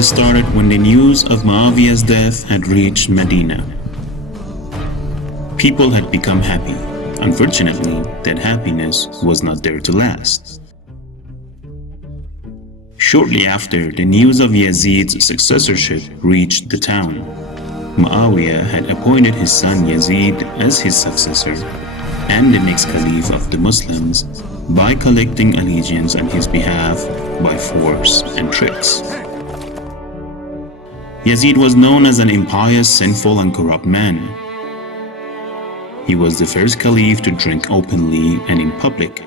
and started when the news of Muawiyah's death had reached Medina. People had become happy. Unfortunately, that happiness was not there to last. Shortly after, the news of Yazid's successorship reached the town. Muawiyah had appointed his son Yazid as his successor and the next caliph of the Muslims by collecting allegiance on his behalf by force and tricks. Yazid was known as an impious, sinful, and corrupt man. He was the first caliph to drink openly and in public.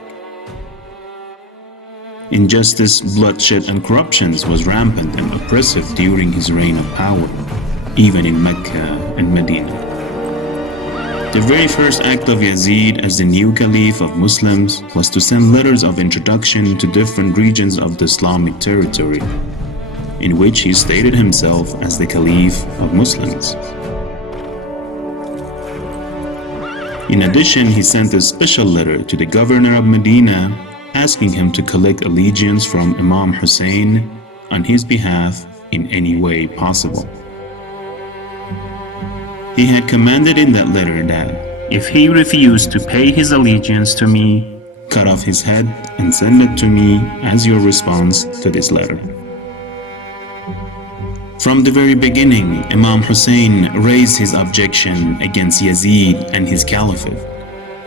Injustice, bloodshed, and corruptions was rampant and oppressive during his reign of power, even in Mecca and Medina. The very first act of Yazid as the new caliph of Muslims was to send letters of introduction to different regions of the Islamic territory, in which he stated himself as the caliph of Muslims. In addition, he sent a special letter to the governor of Medina asking him to collect allegiance from Imam Hussein on his behalf in any way possible. He had commanded in that letter that, if he refused to pay his allegiance to me, cut off his head and send it to me as your response to this letter. From the very beginning, Imam Hussein raised his objection against Yazid and his caliphate,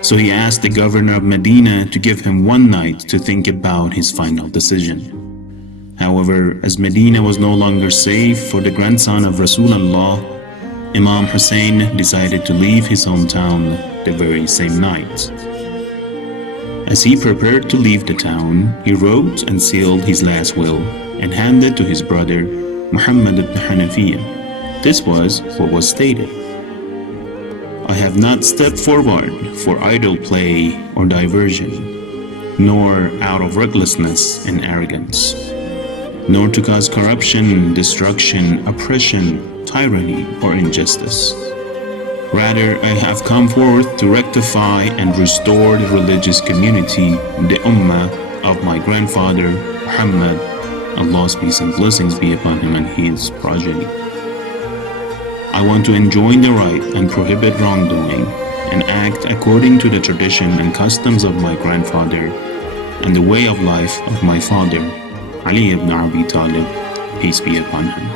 so he asked the governor of Medina to give him one night to think about his final decision. However, as Medina was no longer safe for the grandson of Rasulullah, Imam Hussein decided to leave his hometown the very same night. As he prepared to leave the town, he wrote and sealed his last will and handed to his brother Muhammad ibn Hanafiya. This was what was stated: I have not stepped forward for idle play or diversion, nor out of recklessness and arrogance, nor to cause corruption, destruction, oppression, tyranny, or injustice. Rather, I have come forth to rectify and restore the religious community, the Ummah of my grandfather, Muhammad, Allah's peace and blessings be upon him and his progeny. I want to enjoin the right and prohibit wrongdoing, and act according to the tradition and customs of my grandfather, and the way of life of my father, Ali ibn Abi Talib, peace be upon him.